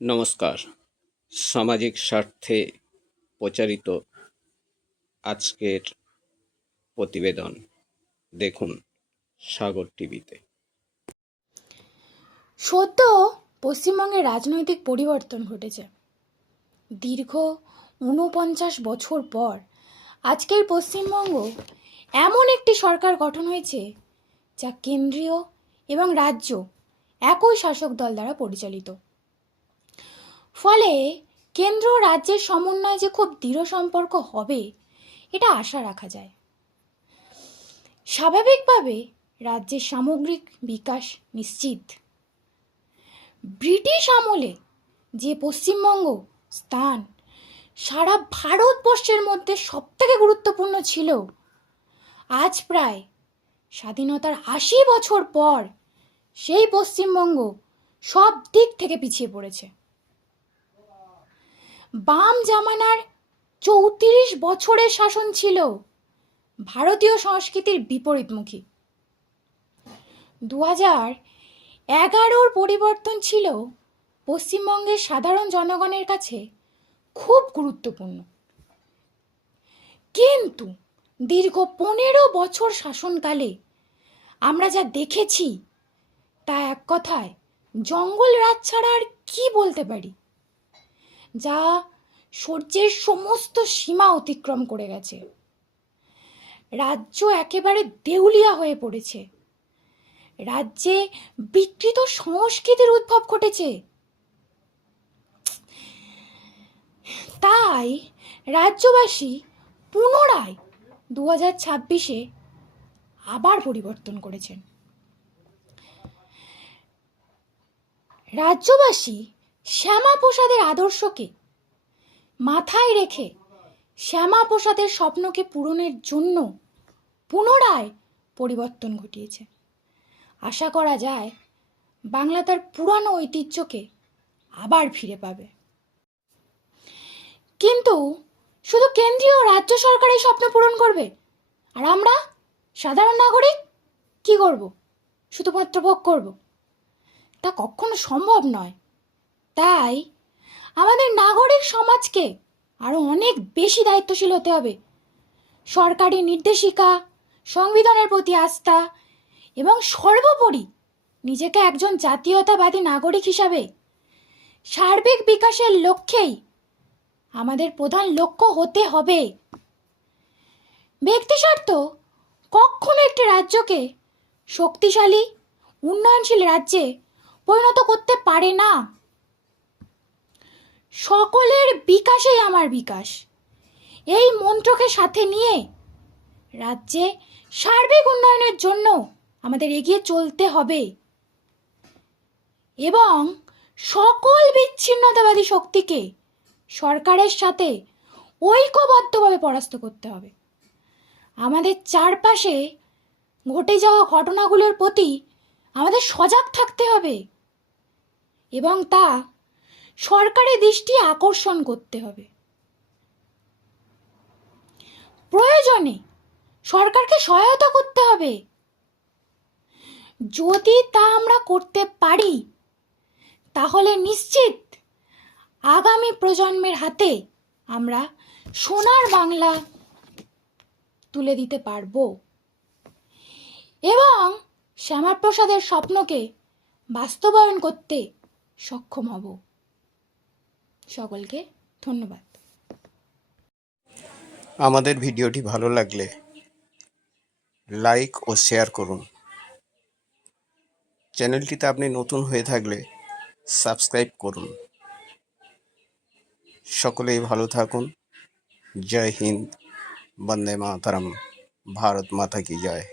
নমস্কার। সামাজিক স্বার্থে প্রচারিত আজকের প্রতিবেদন দেখুন সাগর টিভিতে। সদ্য পশ্চিমবঙ্গে রাজনৈতিক পরিবর্তন ঘটেছে। দীর্ঘ ৪৯ বছর পর আজকের পশ্চিমবঙ্গ এমন একটি সরকার গঠন হয়েছে যা কেন্দ্রীয় এবং রাজ্য একই শাসক দল দ্বারা পরিচালিত। ফলে কেন্দ্র ও রাজ্যের সমন্বয়ে যে খুব দৃঢ় সম্পর্ক হবে এটা আশা রাখা যায়। স্বাভাবিকভাবে রাজ্যের সামগ্রিক বিকাশ নিশ্চিত। ব্রিটিশ আমলে যে পশ্চিমবঙ্গ স্থান সারা ভারতবর্ষের মধ্যে সবথেকে গুরুত্বপূর্ণ ছিল, আজ প্রায় স্বাধীনতার ৮০ বছর পর সেই পশ্চিমবঙ্গ সব দিক থেকে পিছিয়ে পড়েছে। বাম জামানার ৩৪ বছরের শাসন ছিল ভারতীয় সংস্কৃতির বিপরীতমুখী। ২০১১ পরিবর্তন ছিল পশ্চিমবঙ্গের সাধারণ জনগণের কাছে খুব গুরুত্বপূর্ণ, কিন্তু দীর্ঘ ১৫ বছর শাসনকালে আমরা যা দেখেছি তা এক কথায় জঙ্গল রাজ ছাড়া আর কি বলতে পারি, যা সহ্যের সমস্ত সীমা অতিক্রম করে গেছে। রাজ্য একেবারে দেউলিয়া হয়ে পড়েছে। রাজ্যে বিকৃত সংস্কৃতির উদ্ভব ঘটেছে। তাই রাজ্যবাসী পুনরায় ২০২৬-এ আবার পরিবর্তন করেছেন। রাজ্যবাসী শ্যামাপ্রসাদের আদর্শকে মাথায় রেখে শ্যামাপ্রসাদের স্বপ্নকে পূরণের জন্য পুনরায় পরিবর্তন ঘটিয়েছে। আশা করা যায় বাংলা তার পুরানো ঐতিহ্যকে আবার ফিরে পাবে। কিন্তু শুধু কেন্দ্রীয় রাজ্য সরকার এই স্বপ্ন পূরণ করবে, আর আমরা সাধারণ নাগরিক কি করব? শুধুমাত্র ভোগ করব? তা কখনো সম্ভব নয়। তাই আমাদের নাগরিক সমাজকে আরো অনেক বেশি দায়িত্বশীল হতে হবে। সরকারি নির্দেশিকা, সংবিধানের প্রতি আস্থা এবং সর্বোপরি নিজেকে একজন জাতীয়তাবাদী নাগরিক হিসাবে সার্বিক বিকাশের লক্ষ্যেই আমাদের প্রধান লক্ষ্য হতে হবে। ব্যক্তিস্বার্থ কখনো একটি রাজ্যকে শক্তিশালী উন্নয়নশীল রাজ্যে পরিণত করতে পারে না। সকলের বিকাশেই আমার বিকাশ, এই মন্ত্রকে সাথে নিয়ে রাজ্যে সার্বিক উন্নয়নের জন্য আমাদের এগিয়ে চলতে হবে এবং সকল বিচ্ছিন্নতাবাদী শক্তিকে সরকারের সাথে ঐক্যবদ্ধভাবে পরাস্ত করতে হবে। আমাদের চারপাশে ঘটে যাওয়া ঘটনাগুলোর প্রতি আমাদের সজাগ থাকতে হবে এবং তা সরকারের দৃষ্টি আকর্ষণ করতে হবে। প্রয়োজনে সরকারকে সহায়তা করতে হবে। যদি তা আমরা করতে পারি তাহলে নিশ্চিত আগামী প্রজন্মের হাতে আমরা সোনার বাংলা তুলে দিতে পারব এবং শ্যামাপ্রসাদের স্বপ্নকে বাস্তবায়ন করতে সক্ষম হব। সকলকে ধন্যবাদ। আমাদের ভিডিওটি ভালো লাগলে লাইক ও শেয়ার করুন। চ্যানেলটিতে আপনি নতুন হয়ে থাকলে সাবস্ক্রাইব করুন। সকলেই ভালো থাকুন। জয় হিন্দ, বন্দে মাতরম, ভারত মাতা কি জয়।